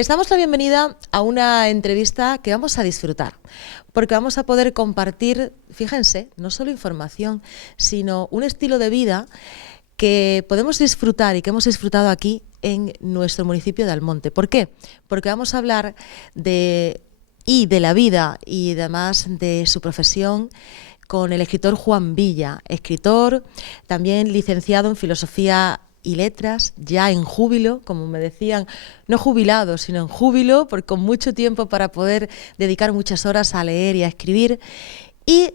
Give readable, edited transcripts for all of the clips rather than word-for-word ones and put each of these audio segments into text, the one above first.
Les damos la bienvenida a una entrevista que vamos a disfrutar, porque vamos a poder compartir, fíjense, no solo información, sino un estilo de vida que podemos disfrutar y que hemos disfrutado aquí en nuestro municipio de Almonte. ¿Por qué? Porque vamos a hablar de la vida y además de su profesión con el escritor Juan Villa, escritor, también licenciado en Filosofía y Letras, ya en júbilo, como me decían, no jubilado, sino en júbilo, porque con mucho tiempo para poder dedicar muchas horas a leer y a escribir. Y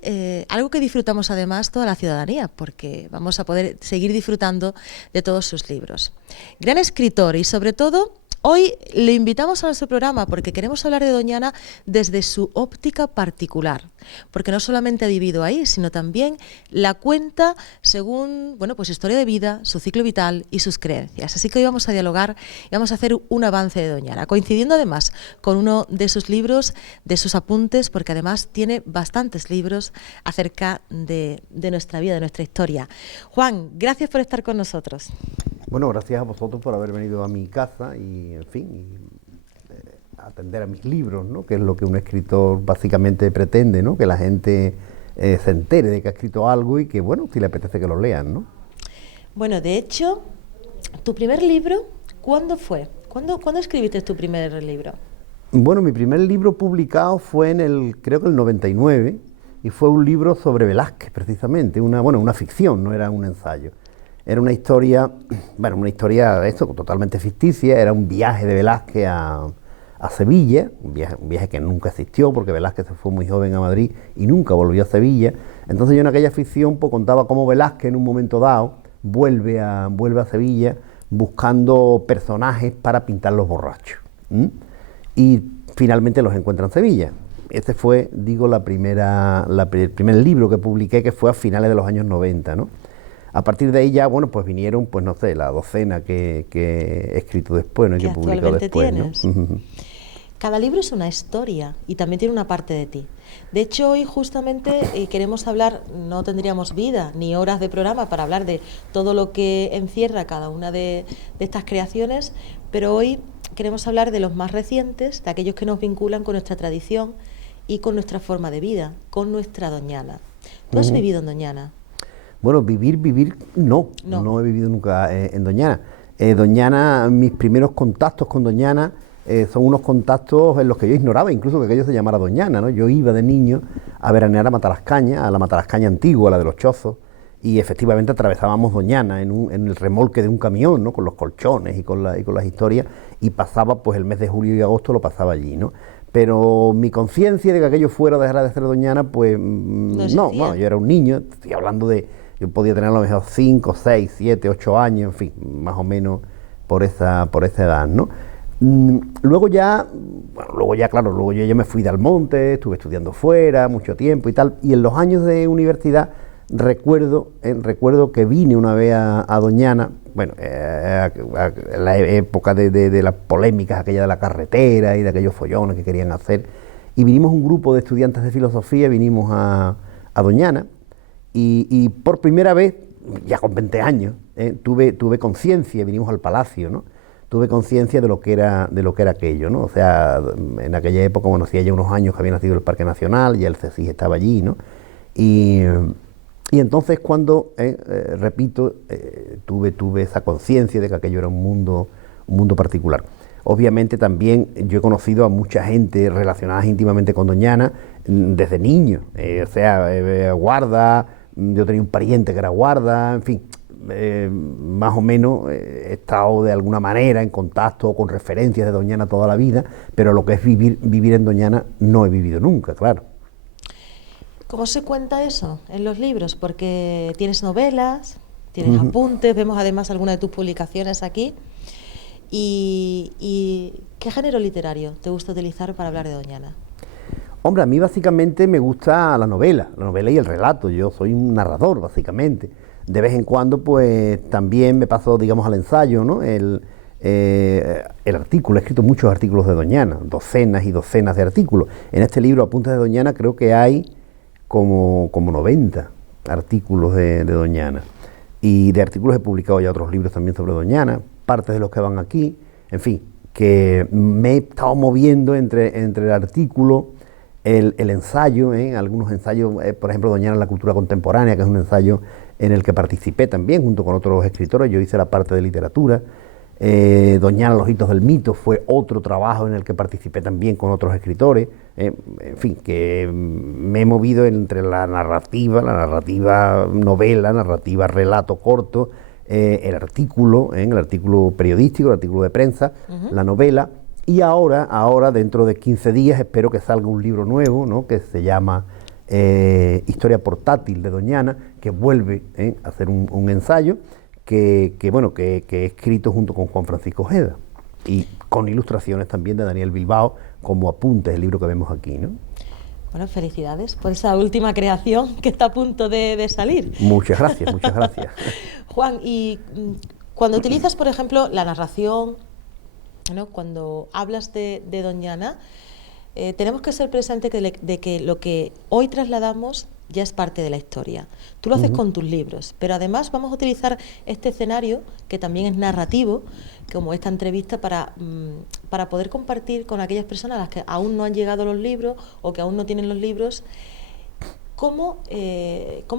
algo que disfrutamos además toda la ciudadanía, porque vamos a poder seguir disfrutando de todos sus libros. Gran escritor y sobre todo hoy le invitamos a nuestro programa porque queremos hablar de Doñana desde su óptica particular, porque no solamente ha vivido ahí, sino también la cuenta según, bueno, pues su historia de vida, su ciclo vital y sus creencias. Así que hoy vamos a dialogar y vamos a hacer un avance de Doñana, coincidiendo además con uno de sus libros, de sus apuntes, porque además tiene bastantes libros acerca de nuestra vida, de nuestra historia. Juan, gracias por estar con nosotros. Bueno, gracias a vosotros por haber venido a mi casa y, en fin, atender a mis libros, ¿no? Que es lo que un escritor básicamente pretende, ¿no? Que la gente se entere de que ha escrito algo y que, bueno, si le apetece que lo lean, ¿no? Bueno, de hecho, tu primer libro, ¿cuándo fue? ¿Cuándo escribiste tu primer libro? Bueno, mi primer libro publicado fue creo que el 99, y fue un libro sobre Velázquez, precisamente, una ficción, no era un ensayo. Era una historia, esto totalmente ficticia, era un viaje de Velázquez a Sevilla, un viaje que nunca existió porque Velázquez se fue muy joven a Madrid y nunca volvió a Sevilla. Entonces yo en aquella ficción pues contaba cómo Velázquez en un momento dado vuelve a Sevilla buscando personajes para pintar los borrachos. Y finalmente los encuentra en Sevilla. Este fue, digo, el primer libro que publiqué, que fue a finales de los años 90, ¿no? A partir de ahí ya, bueno, pues vinieron, pues no sé, la docena que he escrito después, ¿no? Que he publicado después, tienes, ¿no? Cada libro es una historia y también tiene una parte de ti. De hecho, hoy justamente queremos hablar, no tendríamos vida ni horas de programa para hablar de todo lo que encierra cada una de estas creaciones, pero hoy queremos hablar de los más recientes, de aquellos que nos vinculan con nuestra tradición y con nuestra forma de vida, con nuestra Doñana. ¿Tú has vivido en Doñana? Bueno, vivir, no he vivido nunca en Doñana. Doñana, mis primeros contactos con Doñana son unos contactos en los que yo ignoraba incluso que aquello se llamara Doñana, ¿no? Yo iba de niño a veranear a Matalascaña, a la Matalascaña antigua, la de los Chozos, y efectivamente atravesábamos Doñana en el remolque de un camión, ¿no? Con los colchones y con las historias, y pasaba, pues el mes de julio y agosto lo pasaba allí, ¿no? Pero mi conciencia de que aquello fuera dejar de ser Doñana, pues no, bueno, yo era un niño, estoy hablando de... Yo podía tener a lo mejor 5, 6, 7, 8 años, en fin, más o menos por esa edad, ¿no? Luego ya, claro, yo me fui de Almonte, estuve estudiando fuera mucho tiempo y tal, y en los años de universidad recuerdo que vine una vez a Doñana, bueno, a la época de las polémicas, aquella de la carretera y de aquellos follones que querían hacer, y vinimos un grupo de estudiantes de filosofía, vinimos a Doñana. Y por primera vez, ya con 20 años, tuve conciencia, vinimos al palacio, ¿no? Tuve conciencia de lo que era aquello, ¿no? O sea, en aquella época, bueno, hacía ya unos años que había nacido el Parque Nacional, ya el CSIC estaba allí, ¿no? Y entonces cuando, repito, tuve esa conciencia de que aquello era un mundo particular. Obviamente también yo he conocido a mucha gente relacionada íntimamente con Doñana desde niño, guarda. Yo tenía un pariente que era guarda, en fin, más o menos he estado de alguna manera en contacto con referencias de Doñana toda la vida, pero lo que es vivir en Doñana no he vivido nunca, claro. ¿Cómo se cuenta eso en los libros? Porque tienes novelas, tienes apuntes, vemos además algunas de tus publicaciones aquí. ¿Y qué género literario te gusta utilizar para hablar de Doñana? Hombre, a mí básicamente me gusta la novela y el relato. Yo soy un narrador, básicamente. De vez en cuando, pues, también me paso, digamos, al ensayo, ¿no? El artículo, he escrito muchos artículos de Doñana, docenas y docenas de artículos. En este libro, Apuntes de Doñana, creo que hay como 90 artículos de Doñana. Y de artículos he publicado ya otros libros también sobre Doñana, partes de los que van aquí, en fin. que me he estado moviendo entre el artículo, el ensayo, algunos ensayos, por ejemplo, Doñana en la cultura contemporánea, que es un ensayo en el que participé también junto con otros escritores. Yo hice la parte de literatura. Doñana, los hitos del mito fue otro trabajo en el que participé también con otros escritores. En fin, que me he movido entre la narrativa novela, narrativa relato corto, el artículo periodístico, el artículo de prensa, la novela. Y ahora, dentro de 15 días, espero que salga un libro nuevo, ¿no?, que se llama Historia portátil de Doñana, que vuelve a hacer un ensayo que he escrito junto con Juan Francisco Ojeda, y con ilustraciones también de Daniel Bilbao, como apuntes, el libro que vemos aquí, ¿no? Bueno, felicidades por esa última creación que está a punto de salir. Muchas gracias, muchas gracias. Juan, y cuando utilizas, por ejemplo, la narración, ¿no?, cuando hablas de Doñana, tenemos que ser presentes de que lo que hoy trasladamos ya es parte de la historia. Tú lo haces con tus libros, pero además vamos a utilizar este escenario, que también es narrativo, como esta entrevista, para poder compartir con aquellas personas a las que aún no han llegado los libros o que aún no tienen los libros. ¿Cómo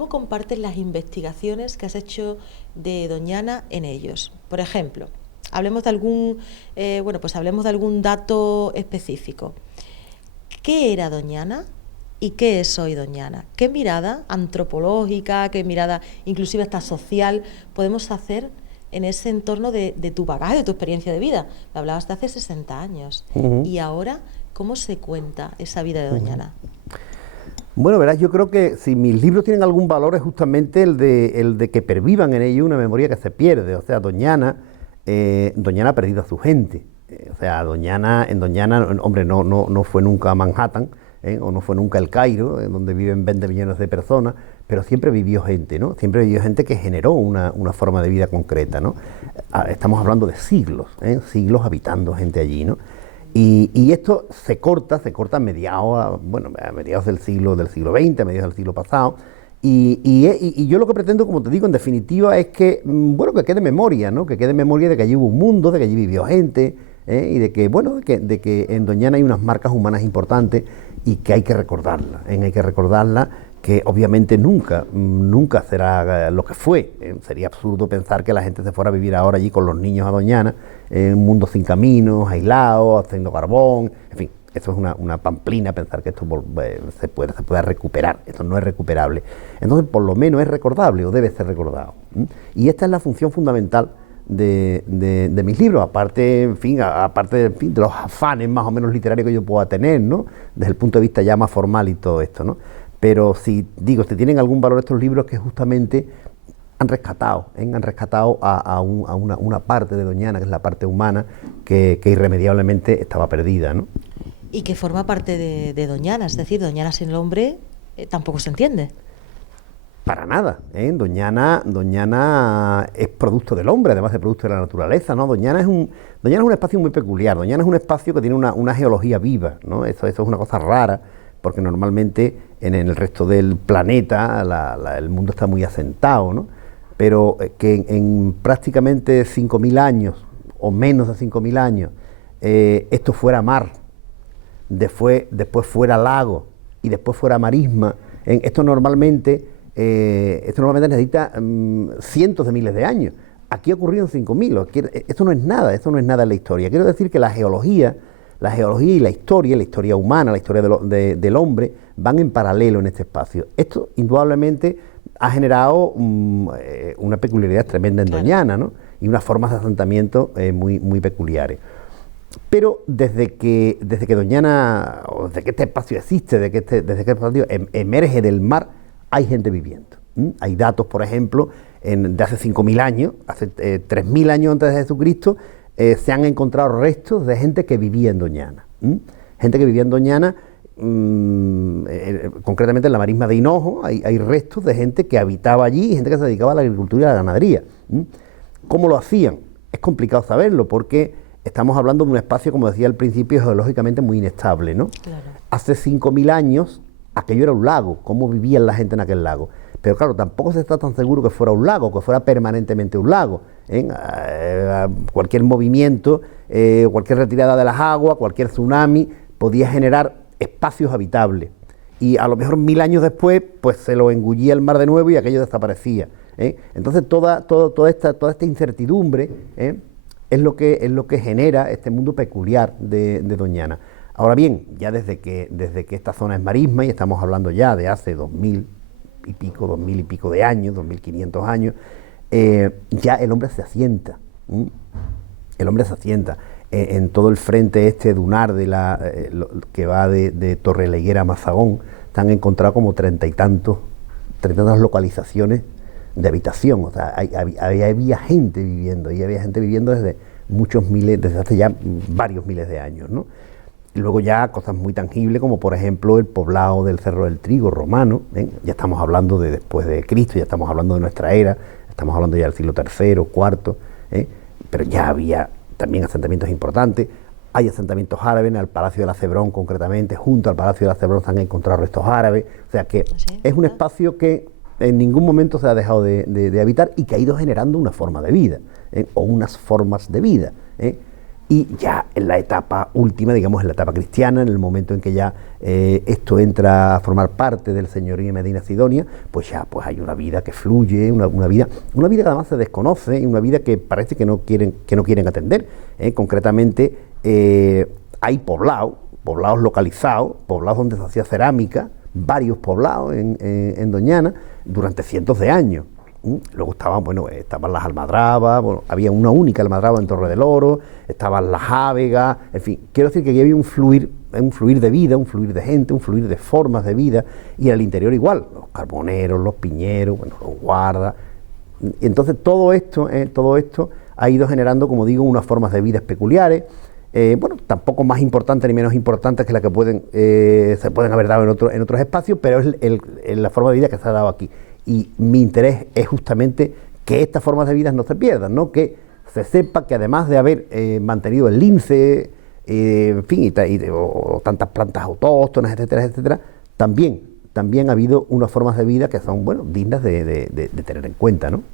compartes las investigaciones que has hecho de Doñana en ellos? Por ejemplo, hablemos de algún dato específico. ¿Qué era Doñana y qué es hoy Doñana? ¿Qué mirada antropológica, qué mirada inclusive hasta social podemos hacer en ese entorno de tu bagaje, de tu experiencia de vida? Me hablabas de hace 60 años. Y ahora, ¿cómo se cuenta esa vida de Doñana? Bueno, verás, yo creo que si mis libros tienen algún valor es justamente el de que pervivan en ellos una memoria que se pierde. O sea, Doñana ha perdido a su gente. O sea, en Doñana, hombre, no fue nunca Manhattan, o no fue nunca el Cairo, donde viven 20 millones de personas, pero siempre vivió gente, ¿no? Siempre vivió gente que generó una forma de vida concreta, ¿no? Estamos hablando de siglos, habitando gente allí, ¿no? Y esto se corta a mediados del siglo XX, a mediados del siglo pasado. Y yo lo que pretendo, como te digo, en definitiva, es que quede memoria, ¿no? Que quede memoria de que allí hubo un mundo, de que allí vivió gente, y de que en Doñana hay unas marcas humanas importantes y que hay que recordarla, que obviamente nunca será lo que fue. Sería absurdo pensar que la gente se fuera a vivir ahora allí con los niños a Doñana, en un mundo sin caminos, aislado, haciendo carbón, en fin. Eso es una pamplina, pensar que esto se pueda recuperar. Esto no es recuperable. Entonces, por lo menos es recordable o debe ser recordado. Y esta es la función fundamental de mis libros, aparte de los afanes más o menos literarios que yo pueda tener, ¿no?, desde el punto de vista ya más formal y todo esto, ¿no? Pero si tienen algún valor estos libros, que justamente han rescatado a una parte de Doñana, que es la parte humana, que irremediablemente estaba perdida, ¿no? Y que forma parte de Doñana, es decir, Doñana sin el hombre tampoco se entiende. Para nada, Doñana es producto del hombre, además de producto de la naturaleza, ¿no? Doñana es un espacio muy peculiar. Doñana es un espacio que tiene una geología viva, ¿no? Eso es una cosa rara, porque normalmente en el resto del planeta el mundo está muy asentado, ¿no? Pero que en prácticamente 5.000 años, o menos de 5.000 años, esto fuera mar, después fuera lago y después fuera marisma. Esto normalmente necesita cientos de miles de años. Aquí ha ocurrido en 5.000. Esto no es nada en la historia. Quiero decir que la geología y la historia humana, la historia del hombre, van en paralelo en este espacio. Esto indudablemente ha generado una peculiaridad tremenda en Doñana, ¿no? Y unas formas de asentamiento muy, muy peculiares. Pero desde que Doñana, o desde que este espacio existe, desde que este espacio emerge del mar, hay gente viviendo. Hay datos, por ejemplo, de hace 5.000 años, hace 3.000 años antes de Jesucristo, se han encontrado restos de gente que vivía en Doñana. Gente que vivía en Doñana, concretamente en la marisma de Hinojo, hay restos de gente que habitaba allí y gente que se dedicaba a la agricultura y a la ganadería. ¿Cómo lo hacían? Es complicado saberlo, porque estamos hablando de un espacio, como decía al principio, geológicamente muy inestable, ¿no? Claro. Hace 5.000 años aquello era un lago. ¿Cómo vivía la gente en aquel lago? Pero claro, tampoco se está tan seguro que fuera un lago, que fuera permanentemente un lago. Cualquier movimiento cualquier retirada de las aguas, cualquier tsunami, podía generar espacios habitables. Y a lo mejor 1000 años después, pues se lo engullía el mar de nuevo y aquello desaparecía. Entonces toda esta incertidumbre es lo que genera este mundo peculiar de Doñana. Ahora bien, ya desde que esta zona es marisma, y estamos hablando ya de hace 2000 y pico de años, 2500 años, ya el hombre se asienta. El hombre se asienta. En todo el frente este dunar que va de Torreleguera a Mazagón, se han encontrado como 30 y tantas localizaciones de habitación. O sea, había gente viviendo, y había gente viviendo desde desde hace ya varios miles de años, ¿no? Y luego ya cosas muy tangibles, como por ejemplo el poblado del Cerro del Trigo romano, ya estamos hablando de después de Cristo, ya estamos hablando de nuestra era, estamos hablando ya del siglo III, IV, pero ya había también asentamientos importantes. Hay asentamientos árabes en el Palacio de la Cebrón, concretamente, junto al Palacio de la Cebrón se han encontrado restos árabes, o sea que es un espacio que en ningún momento se ha dejado de habitar y que ha ido generando una forma de vida, o unas formas de vida. Y ya en la etapa última, digamos en la etapa cristiana, en el momento en que ya esto entra a formar parte del señorío de Medina Sidonia, pues ya pues hay una vida que fluye, una vida que además se desconoce, y una vida que parece que no quieren atender. Concretamente hay poblados localizados, poblados donde se hacía cerámica, varios poblados en Doñana durante cientos de años. Luego estaban las almadrabas, había una única almadraba en Torre del Oro, estaban las ávegas, en fin, quiero decir que aquí había un fluir de vida, un fluir de gente, un fluir de formas de vida, y en el interior igual, los carboneros, los piñeros, los guardas. Y entonces todo esto ha ido generando, como digo, unas formas de vida peculiares, tampoco más importantes ni menos importantes que las que se pueden haber dado en otros espacios, pero es la forma de vida que se ha dado aquí. Y mi interés es justamente que estas formas de vida no se pierdan, ¿no? Que se sepa que además de haber mantenido el lince, en fin, o tantas plantas autóctonas, etcétera, también ha habido unas formas de vida que son, dignas de tener en cuenta, ¿no?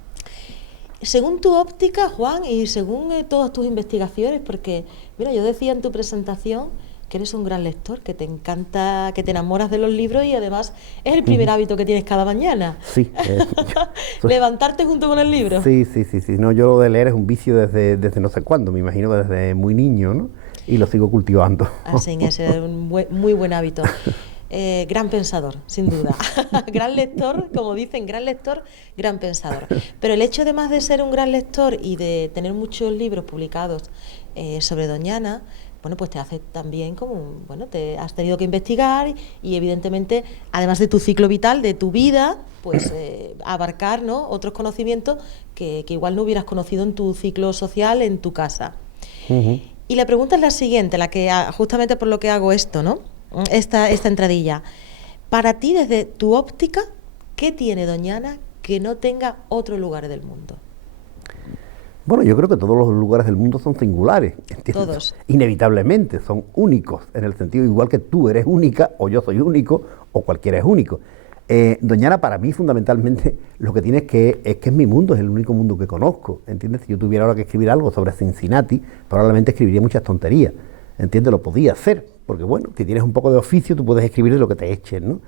Según tu óptica, Juan, y según todas tus investigaciones, porque, mira, yo decía en tu presentación que eres un gran lector, que te encanta, que te enamoras de los libros, y además es el primer hábito que tienes cada mañana. Sí. Levantarte junto con el libro. Sí. No, yo lo de leer es un vicio desde no sé cuándo, me imagino que desde muy niño, ¿no? Y lo sigo cultivando. Así es un muy buen hábito. Gran pensador, sin duda. Gran lector, como dicen, gran lector, gran pensador. Pero el hecho, además de ser un gran lector y de tener muchos libros publicados sobre Doñana, pues te hace también te has tenido que investigar y evidentemente, además de tu ciclo vital, de tu vida, pues abarcar, ¿no?, otros conocimientos que igual no hubieras conocido en tu ciclo social, en tu casa. Uh-huh. Y la pregunta es la siguiente, justamente por lo que hago esto, ¿no?, esta entradilla. Para ti, desde tu óptica, ¿qué tiene Doñana que no tenga otro lugar del mundo? Bueno, yo creo que todos los lugares del mundo son singulares, ¿entiendes? Todos. Inevitablemente, son únicos, en el sentido igual que tú eres única, o yo soy único, o cualquiera es único. Doñana, para mí, fundamentalmente, lo que tiene es que es mi mundo, es el único mundo que conozco, ¿entiendes? Si yo tuviera ahora que escribir algo sobre Cincinnati, probablemente escribiría muchas tonterías, ¿entiendes? Lo podía hacer, porque si tienes un poco de oficio, tú puedes escribir de lo que te echen, ¿no?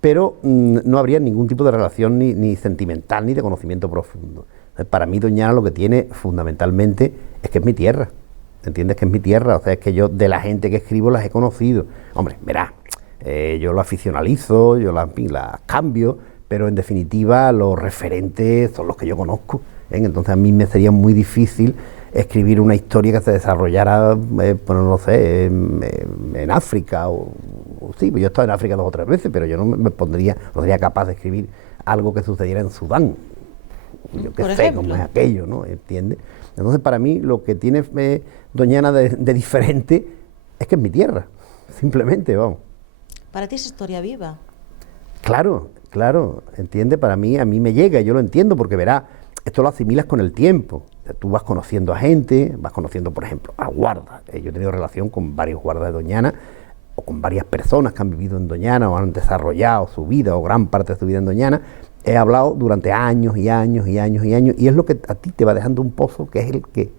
Pero no habría ningún tipo de relación ni sentimental, ni de conocimiento profundo. Para mí Doñana lo que tiene fundamentalmente es que es mi tierra, ¿entiendes? Que es mi tierra, o sea, es que yo de la gente que escribo las he conocido. Hombre, verás, yo lo aficionalizo, yo las cambio, pero en definitiva los referentes son los que yo conozco, Entonces a mí me sería muy difícil escribir una historia que se desarrollara, no sé, en África, sí, pues yo he estado en África 2 o 3 veces, pero yo no sería capaz de escribir algo que sucediera en Sudán. Yo qué sé cómo es aquello, ¿no? ¿Entiendes? Entonces, para mí, lo que tiene Doñana de diferente es que es mi tierra, simplemente, vamos. Para ti es historia viva. Claro, ¿entiendes? Para mí, a mí me llega, yo lo entiendo, porque verás, esto lo asimilas con el tiempo. Tú vas conociendo a gente, vas conociendo, por ejemplo, a guardas. Yo he tenido relación con varios guardas de Doñana, o con varias personas que han vivido en Doñana, o han desarrollado su vida, o gran parte de su vida en Doñana. He hablado durante años y es lo que a ti te va dejando un pozo, que es el que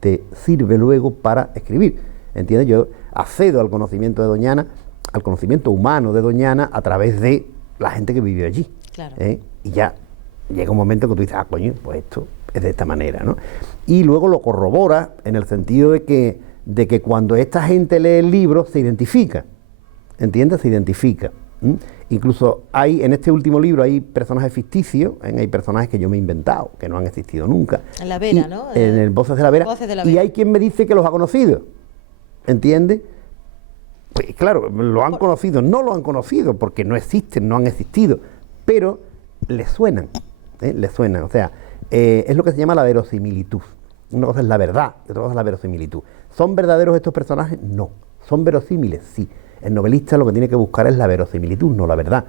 te sirve luego para escribir, ¿entiendes? Yo accedo al conocimiento de Doñana, al conocimiento humano de Doñana a través de la gente que vivió allí. Claro. Y ya llega un momento que tú dices, coño, pues esto es de esta manera, ¿no? Y luego lo corrobora en el sentido de que cuando esta gente lee el libro se identifica, ¿entiendes? Se identifica. Incluso hay, en este último libro hay personajes ficticios, hay personajes que yo me he inventado, que no han existido nunca. En la Vera, ¿no? En el Voces de la Vera. Voces de la Y Vera. hay quien me dice que los ha conocido, ¿entiendes? Pues claro, lo han conocido, no lo han conocido, porque no existen, no han existido, pero les suenan, les suenan. O sea, es lo que se llama la verosimilitud. Una cosa es la verdad y otra cosa es la verosimilitud. ¿Son verdaderos estos personajes? No. ¿Son verosímiles? Sí. El novelista lo que tiene que buscar es la verosimilitud, no la verdad.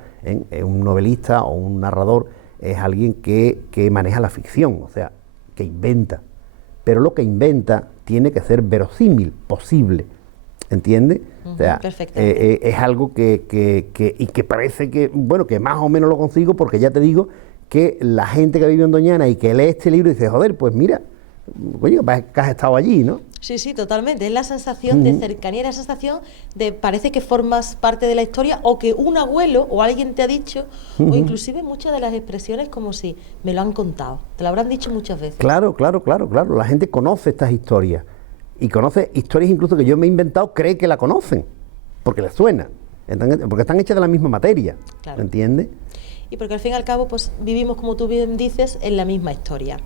Un novelista o un narrador es alguien que maneja la ficción, o sea, que inventa. Pero lo que inventa tiene que ser verosímil, posible. ¿Entiendes? O sea, es algo que parece que, bueno, que más o menos lo consigo, porque ya te digo que la gente que vive en Doñana y que lee este libro dice, joder, pues mira, coño, que has estado allí, ¿no? Sí, sí, totalmente. Es la sensación de cercanía, la sensación de parece que formas parte de la historia o que un abuelo o alguien te ha dicho, o inclusive muchas de las expresiones como si me lo han contado, te lo habrán dicho muchas veces. Claro. La gente conoce estas historias y conoce historias incluso que yo me he inventado, cree que la conocen, porque les suena, porque están hechas de la misma materia, claro. ¿Entiendes? Y porque al fin y al cabo pues vivimos, como tú bien dices, en la misma historia.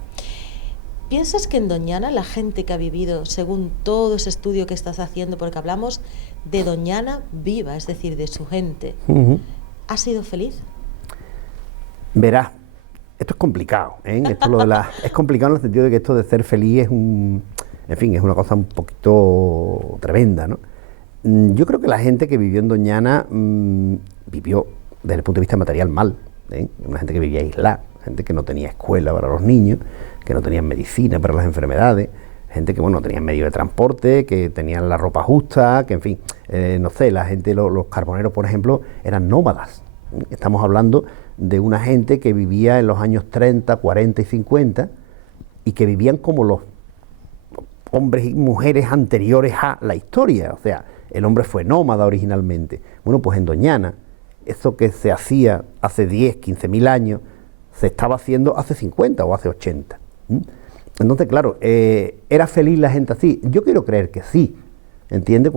¿Piensas que en Doñana la gente que ha vivido, según todo ese estudio que estás haciendo, porque hablamos de Doñana viva, es decir, de su gente, ha sido feliz? Verás, esto es complicado, es complicado en el sentido de que esto de ser feliz es es una cosa un poquito tremenda, ¿no? Yo creo que la gente que vivió en Doñana vivió desde el punto de vista material mal, una gente que vivía aislada, gente que no tenía escuela para los niños, que no tenían medicina para las enfermedades, gente que, bueno, no tenían medio de transporte, que tenían la ropa justa, que en fin, no sé, la gente, los carboneros, por ejemplo, eran nómadas. Estamos hablando de una gente que vivía en los años 30, 40 y 50 y que vivían como los hombres y mujeres anteriores a la historia, o sea, el hombre fue nómada originalmente. Bueno, pues en Doñana, eso que se hacía hace 10, 15 mil años, se estaba haciendo hace 50 o hace 80. Entonces, claro, ¿era feliz la gente así? Yo quiero creer que sí, ¿entiendes?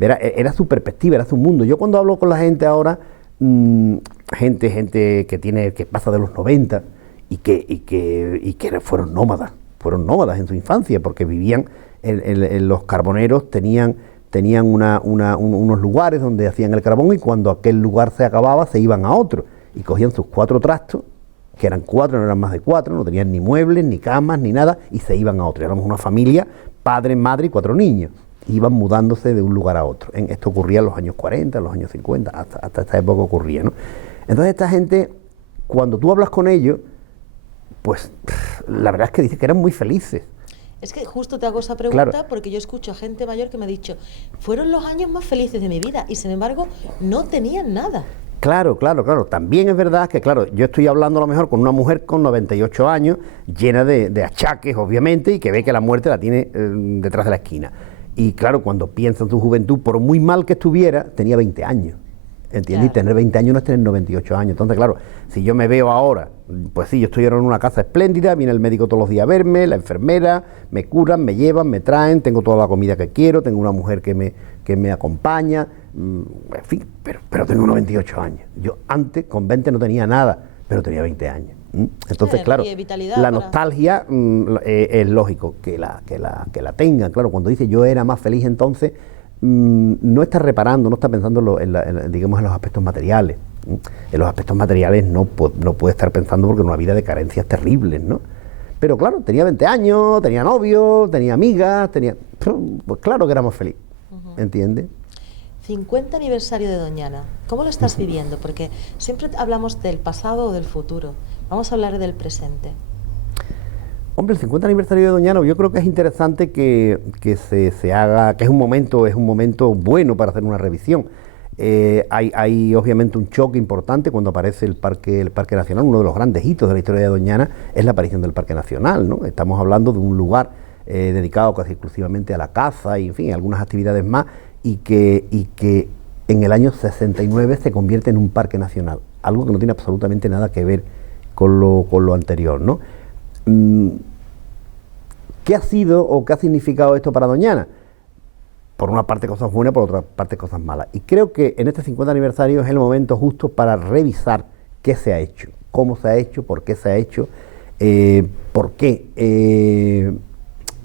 Era su perspectiva, era su mundo. Yo cuando hablo con la gente ahora, gente que pasa de los 90 y que fueron nómadas en su infancia, porque vivían en los carboneros, tenían unos lugares donde hacían el carbón y cuando aquel lugar se acababa se iban a otro y cogían sus 4 trastos, que eran 4, no eran más de 4, no tenían ni muebles, ni camas, ni nada, y se iban a otro. Éramos una familia, padre, madre y 4 niños. Iban mudándose de un lugar a otro. Esto ocurría en los años 40, en los años 50, hasta esta época ocurría, ¿no? Entonces esta gente, cuando tú hablas con ellos, pues la verdad es que dice que eran muy felices. Es que justo te hago esa pregunta, claro, porque yo escucho a gente mayor que me ha dicho, fueron los años más felices de mi vida, y sin embargo no tenían nada. Claro. También es verdad que, claro, yo estoy hablando a lo mejor con una mujer con 98 años, llena de achaques, obviamente, y que ve que la muerte la tiene detrás de la esquina. Y claro, cuando piensa en su juventud, por muy mal que estuviera, tenía 20 años. ¿Entiendes? Claro. Y tener 20 años no es tener 98 años. Entonces, claro, si yo me veo ahora, pues sí, yo estoy ahora en una casa espléndida, viene el médico todos los días a verme, la enfermera, me curan, me llevan, me traen, tengo toda la comida que quiero, tengo una mujer que me acompaña, en fin, pero tengo 98 años. Yo antes, con 20 no tenía nada, pero tenía 20 años. Entonces, claro, la nostalgia es lógico que la tengan. Claro, cuando dice yo era más feliz entonces, no está reparando, no está pensando digamos, en los aspectos materiales. En los aspectos materiales no puede estar pensando porque es una vida de carencias terribles, ¿no? Pero claro, tenía 20 años, tenía novio, tenía amigas, pues claro que era más feliz, ¿entiendes? 50 aniversario de Doñana, ¿cómo lo estás viviendo? Porque siempre hablamos del pasado o del futuro, vamos a hablar del presente. Hombre, el 50 aniversario de Doñana, yo creo que es interesante que se haga, que es un momento bueno para hacer una revisión. Hay obviamente un choque importante cuando aparece el Parque Nacional. Uno de los grandes hitos de la historia de Doñana es la aparición del Parque Nacional, ¿no? Estamos hablando de un lugar dedicado casi exclusivamente a la caza y, en fin, algunas actividades más, y que en el año 69 se convierte en un parque nacional, algo que no tiene absolutamente nada que ver con lo anterior, ¿no? ¿Qué ha sido o qué ha significado esto para Doñana? Por una parte cosas buenas, por otra parte cosas malas. Y creo que en este 50 aniversario es el momento justo para revisar qué se ha hecho, cómo se ha hecho, por qué se ha hecho, por qué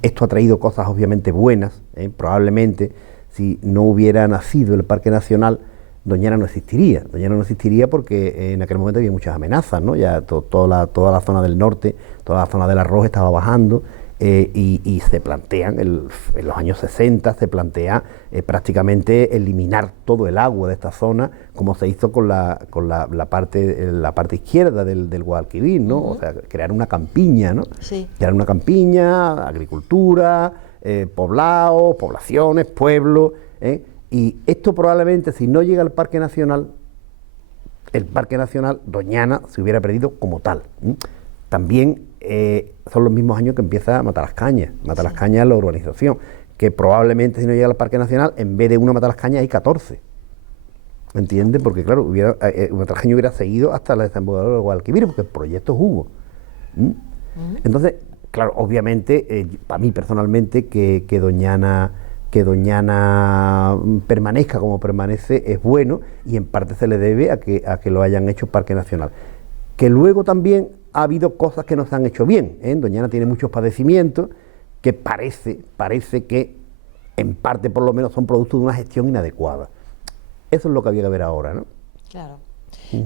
esto ha traído cosas obviamente buenas. Probablemente si no hubiera nacido el Parque Nacional, Doñana no existiría. Doñana no existiría porque en aquel momento había muchas amenazas, ¿no? Ya toda la zona del norte, toda la zona del arroz estaba bajando. Y se plantean, en los años 60, se plantea prácticamente eliminar todo el agua de esta zona, como se hizo con la parte izquierda del Guadalquivir, ¿no? O sea, crear una campiña, ¿no? Sí. Crear una campiña, agricultura, poblados, poblaciones, pueblos, y esto probablemente, si no llega al Parque Nacional, el Parque Nacional, Doñana se hubiera perdido como tal. También son los mismos años que empieza a Matalascañas. Matalascañas es la urbanización, que probablemente si no llega al Parque Nacional, en vez de una Matalascañas hay 14. ¿Me entiendes? Porque claro, Matalascañas hubiera seguido hasta la desembocadura del Guadalquivir, porque proyectos hubo. Entonces, claro, obviamente, para mí personalmente, que Doñana permanezca como permanece es bueno, y en parte se le debe a que lo hayan hecho Parque Nacional. Que luego también ha habido cosas que no se han hecho bien, ¿eh? Doñana tiene muchos padecimientos que parece que en parte por lo menos son producto de una gestión inadecuada. Eso es lo que había que ver ahora, ¿no? Claro.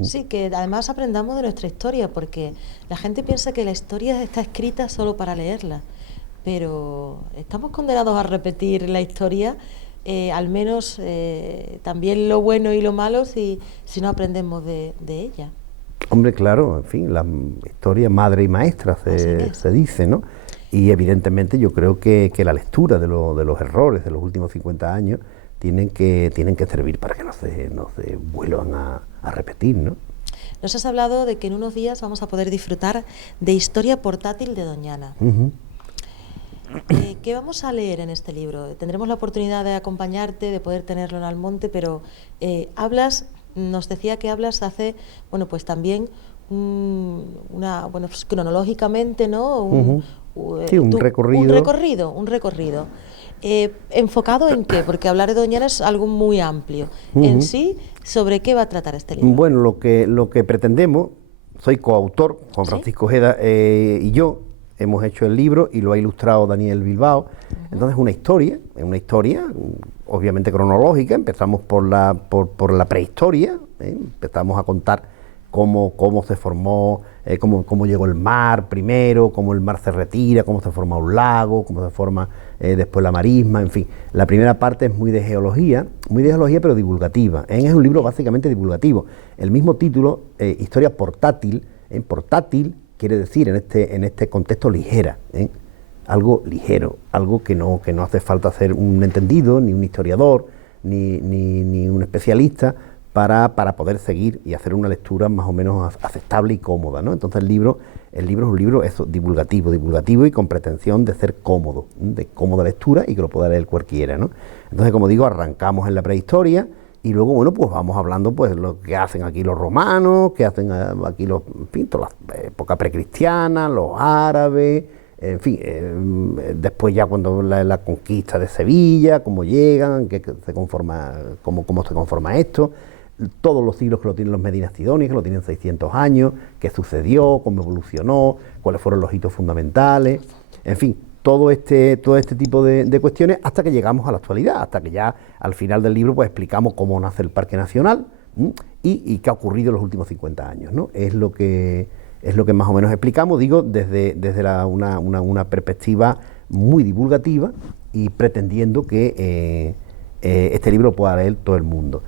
Sí, que además aprendamos de nuestra historia, porque la gente piensa que la historia está escrita solo para leerla, pero estamos condenados a repetir la historia, al menos también lo bueno y lo malo, si no aprendemos de ella. Hombre, claro, en fin, la historia madre y maestra se dice, ¿no? Y evidentemente yo creo que la lectura de los errores de los últimos 50 años tienen que servir para que no se vuelvan a repetir, ¿no? Nos has hablado de que en unos días vamos a poder disfrutar de Historia portátil de Doñana. ¿Qué vamos a leer en este libro? Tendremos la oportunidad de acompañarte, de poder tenerlo en Almonte, pero nos decía que hace, bueno, pues también pues cronológicamente, ¿no? Sí, un recorrido. Un recorrido. ¿Enfocado en qué? Porque hablar de Doñana es algo muy amplio. En sí, ¿sobre qué va a tratar este libro? Bueno, lo que pretendemos, soy coautor, Juan Francisco Ojeda y yo, hemos hecho el libro y lo ha ilustrado Daniel Bilbao. Entonces es una historia obviamente cronológica. Empezamos por la prehistoria, empezamos a contar cómo se formó, cómo llegó el mar primero, cómo el mar se retira, cómo se forma un lago, cómo se forma después la marisma, en fin. La primera parte es muy de geología pero divulgativa. Es un libro básicamente divulgativo. El mismo título, Historia portátil, portátil quiere decir en este contexto ligera, algo ligero, algo que no hace falta ser un entendido, ni un historiador, ni un especialista para poder seguir y hacer una lectura más o menos aceptable y cómoda, ¿no? Entonces el libro es un libro divulgativo y con pretensión de ser cómodo, de cómoda lectura y que lo pueda leer cualquiera, ¿no? Entonces, como digo, arrancamos en la prehistoria y luego, bueno, pues vamos hablando pues lo que hacen aquí los romanos, que hacen aquí toda la época precristiana, los árabes, en fin, después ya cuando la conquista de Sevilla, cómo llegan, cómo se conforma esto, todos los siglos que lo tienen los Medinacedonios, que lo tienen 600 años, qué sucedió, cómo evolucionó, cuáles fueron los hitos fundamentales, en fin, todo este tipo de cuestiones, hasta que llegamos a la actualidad, hasta que ya al final del libro pues explicamos cómo nace el Parque Nacional y qué ha ocurrido en los últimos 50 años, ¿no? Es lo que más o menos explicamos, digo, desde una perspectiva muy divulgativa y pretendiendo que este libro lo pueda leer todo el mundo.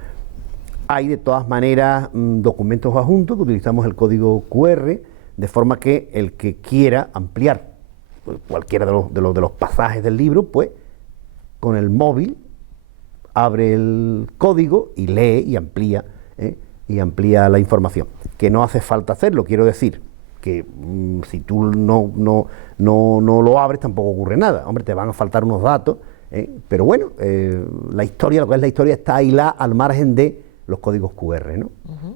Hay de todas maneras documentos adjuntos que utilizamos el código QR, de forma que el que quiera ampliar cualquiera de los pasajes del libro, pues con el móvil abre el código y lee y amplía la información. Que no hace falta hacerlo, quiero decir, si tú no lo abres tampoco ocurre nada. Hombre, te van a faltar unos datos, pero bueno, la historia, lo que es la historia está ahí al margen de los códigos QR, ¿no? Uh-huh.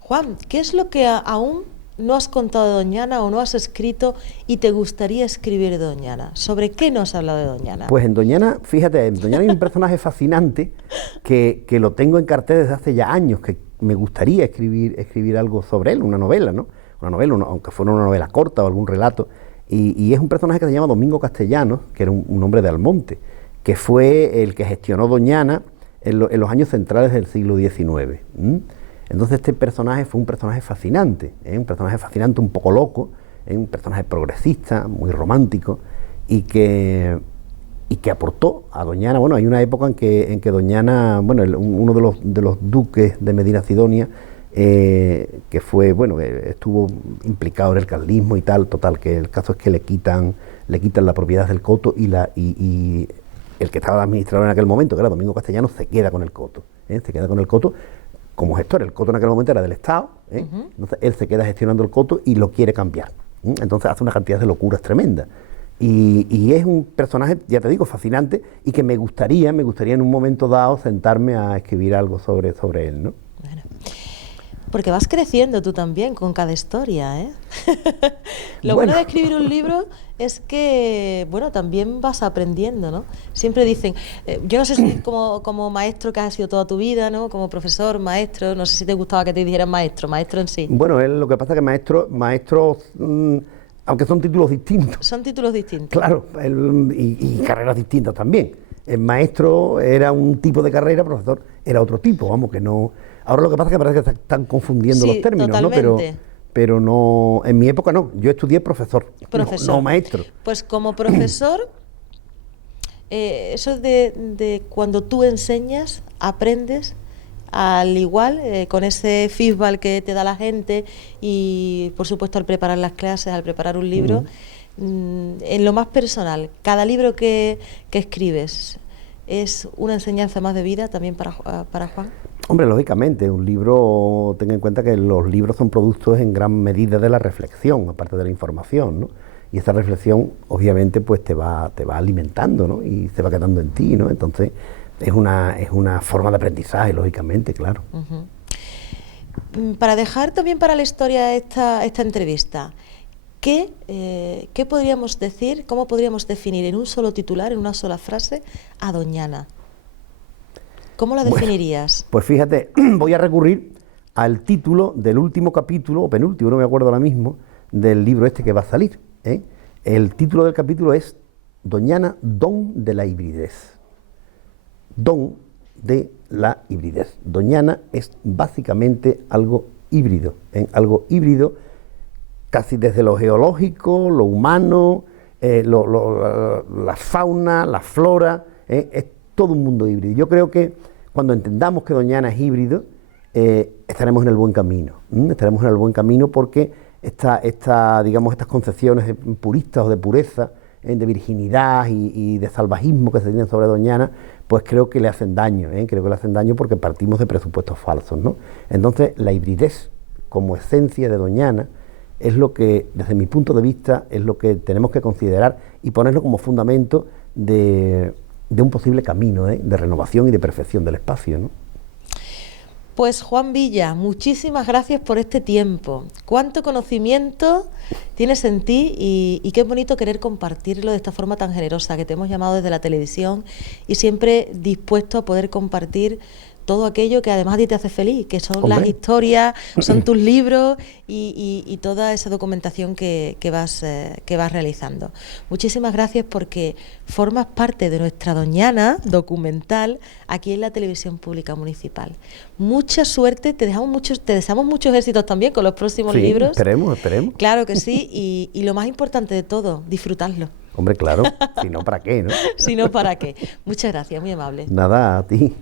Juan, ¿qué es lo que aún no has contado de Doñana o no has escrito y te gustaría escribir de Doñana? ¿Sobre qué no has hablado de Doñana? Pues en Doñana, fíjate, en Doñana hay un personaje fascinante que lo tengo en cartel desde hace ya años, que me gustaría escribir algo sobre él, una novela, ¿no? Una novela, aunque fuera una novela corta o algún relato. Y es un personaje que se llama Domingo Castellanos, que era un hombre de Almonte, que fue el que gestionó Doñana en los años centrales del siglo XIX. Entonces este personaje fue un personaje fascinante, un poco loco, un personaje progresista, muy romántico, y que aportó a Doñana. Bueno, hay una época en que Doñana, bueno, uno de los duques de Medina Sidonia, que fue, bueno, estuvo implicado en el carlismo y tal, total, que el caso es que le quitan la propiedad del coto y el que estaba de administrador en aquel momento, que era Domingo Castellanos, se queda con el coto, como gestor. El coto en aquel momento era del Estado, uh-huh. Entonces él se queda gestionando el coto y lo quiere cambiar, entonces hace una cantidad de locuras tremendas. Y es un personaje, ya te digo, fascinante, y que me gustaría en un momento dado sentarme a escribir algo sobre él, ¿no? Bueno, porque vas creciendo tú también con cada historia, ¿eh? Lo bueno de escribir un libro es que, bueno, también vas aprendiendo, ¿no? Siempre dicen, yo no sé si como maestro que has sido toda tu vida, ¿no? Como profesor, maestro, no sé si te gustaba que te dijeran maestro en sí. Bueno, lo que pasa es que maestros, aunque son títulos distintos. Son títulos distintos. Claro, y carreras distintas también. El maestro era un tipo de carrera, profesor era otro tipo, vamos, que no... Ahora lo que pasa es que parece que se están confundiendo los términos, totalmente. ¿no? Pero no, en mi época no, yo estudié profesor. No maestro. Pues como profesor, eso de cuando tú enseñas, aprendes, al igual, con ese feedback que te da la gente y, por supuesto, al preparar las clases, al preparar un libro, en lo más personal, cada libro que escribes es una enseñanza más de vida también para Juan. Hombre, lógicamente, un libro, ten en cuenta que los libros son productos en gran medida de la reflexión, aparte de la información, ¿no? Y esa reflexión, obviamente, pues te va alimentando, ¿no? Y se va quedando en ti, ¿no? Entonces, es una forma de aprendizaje, lógicamente, claro. Uh-huh. Para dejar también para la historia esta entrevista, ¿qué podríamos decir, cómo podríamos definir en un solo titular, en una sola frase, a Doñana? ¿Cómo la definirías? Bueno, pues fíjate, voy a recurrir al título del último capítulo, o penúltimo, no me acuerdo ahora mismo, del libro este que va a salir, ¿eh? El título del capítulo es Doñana, don de la hibridez. Don de la hibridez. Doñana es básicamente algo híbrido, casi desde lo geológico, lo humano, la fauna, la flora, es todo un mundo híbrido. Yo creo que cuando entendamos que Doñana es híbrido, estaremos en el buen camino, porque estas concepciones puristas o de pureza, de virginidad y de salvajismo que se tienen sobre Doñana, pues creo que le hacen daño, porque partimos de presupuestos falsos, ¿no? Entonces, la hibridez como esencia de Doñana es lo que, desde mi punto de vista, es lo que tenemos que considerar y ponerlo como fundamento de un posible camino de renovación y de perfección del espacio, ¿no? Pues Juan Villa, muchísimas gracias por este tiempo. Cuánto conocimiento tienes en ti y qué bonito querer compartirlo de esta forma tan generosa, que te hemos llamado desde la televisión y siempre dispuesto a poder compartir todo aquello que además a ti te hace feliz, que son las historias, son tus libros y toda esa documentación que vas realizando. Muchísimas gracias porque formas parte de nuestra Doñana documental aquí en la Televisión Pública Municipal. Mucha suerte, te deseamos muchos éxitos también con los próximos libros. Esperemos. Claro que sí, y lo más importante de todo, disfrutarlo. Hombre, claro, si no, ¿para qué, no? Si no, ¿para qué? Muchas gracias, muy amable. Nada, a ti.